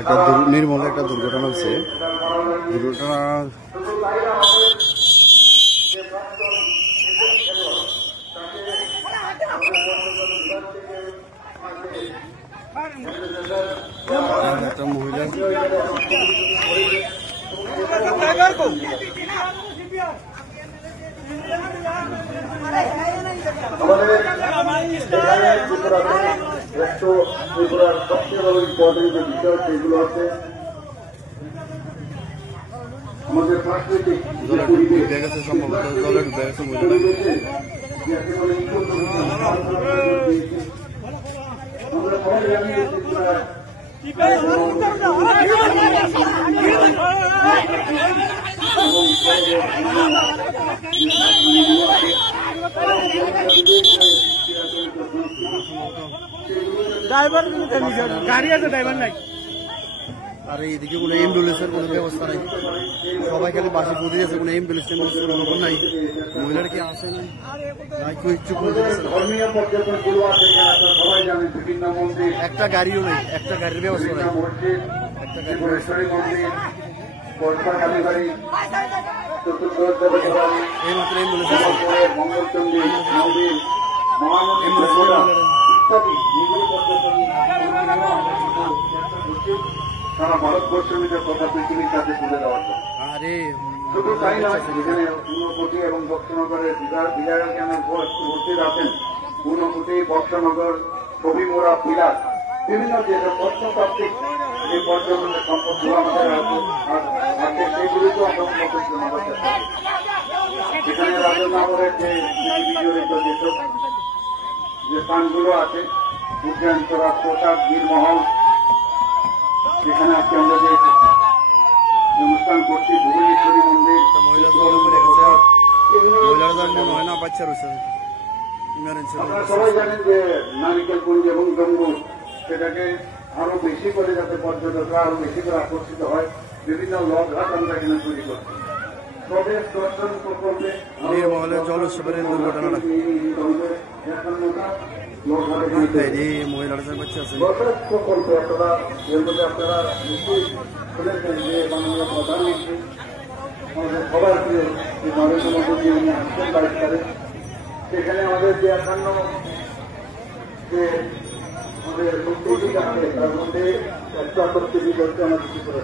একটা নির্মল একটা দুর্ঘটনা হয়েছে। দুর্ঘটনা একটা মহিলা সবচেয়ে বড় ইম্পর্টেন্ট যে বিষয় সেগুলো হচ্ছে আমাদের প্রাকৃতিক সম্ভবত জলে ডুবে গেছে ড্রাইভার গাড়ি আছে, ড্রাইভার নাই। আর এইদিকে কোনো অ্যাম্বুলেন্সের কোনো ব্যবস্থা নাই, সবাই খালি বাসে পৌঁছে গেছে, কোনো অ্যাম্বুলেন্স কোনো খবর নাই। মহিলার কি আসে নাই, কেউ ইচ্ছুক একটা গাড়িও নেই, একটা গাড়ির ব্যবস্থা নাই, একটা গাড়ির ব্যবস্থা নেই। এইমাত্র সারা ভারতবর্ষের নিজের কথা পৃথিবীর কাছে তুলে দেওয়ার জন্য। শুধু তাই নয়, যেখানে ঊনকোটি এবং বক্সনগরের বিধায়ক উপস্থিত আছেন, ঊনকোটি, বক্সনগর, ছবিমোড়া, পিলার, বিভিন্ন যে প্রত্নতাত্ত্বিক যে পর্যটনের সম্পদগুলো আমাদের আছে সেগুলিকেও আমরা উন্নত করার চেষ্টা করি। এখানে রাজনগরের যে জড়িত যেসব যে স্থানগুলো আছে, উদ্যানচড়া, প্রসাদ, বীরমহল, সেখানে আজকে আমরা যে অনুষ্ঠান করছি, ভুবনেশ্বরী মন্দির, আপনারা সবাই জানেন যে নারিকেলপুঞ্জ এবং জম্মু সেটাকে আরো বেশি করে যাতে পর্যটকরা আরো বেশি করে আকর্ষিত হয়, বিভিন্ন লঘাট আমরা এখানে তৈরি করছি। স্বদেশ দর্শন প্রকল্পে জল উৎসবের দুর্ঘটনা মহিলার প্রকল্প আপনারা এর মধ্যে আপনারা নিশ্চয়ই শুনেছেন যে মাননীয় প্রধানমন্ত্রী আমাদের সবার প্রিয় যে নরেন্দ্র মোদী উনি আসছেন বাইরে, সেখানে আমাদের যে ৫১ যে আমাদের আছে তার মধ্যে ১৩৮ হচ্ছে আমাদের কি করে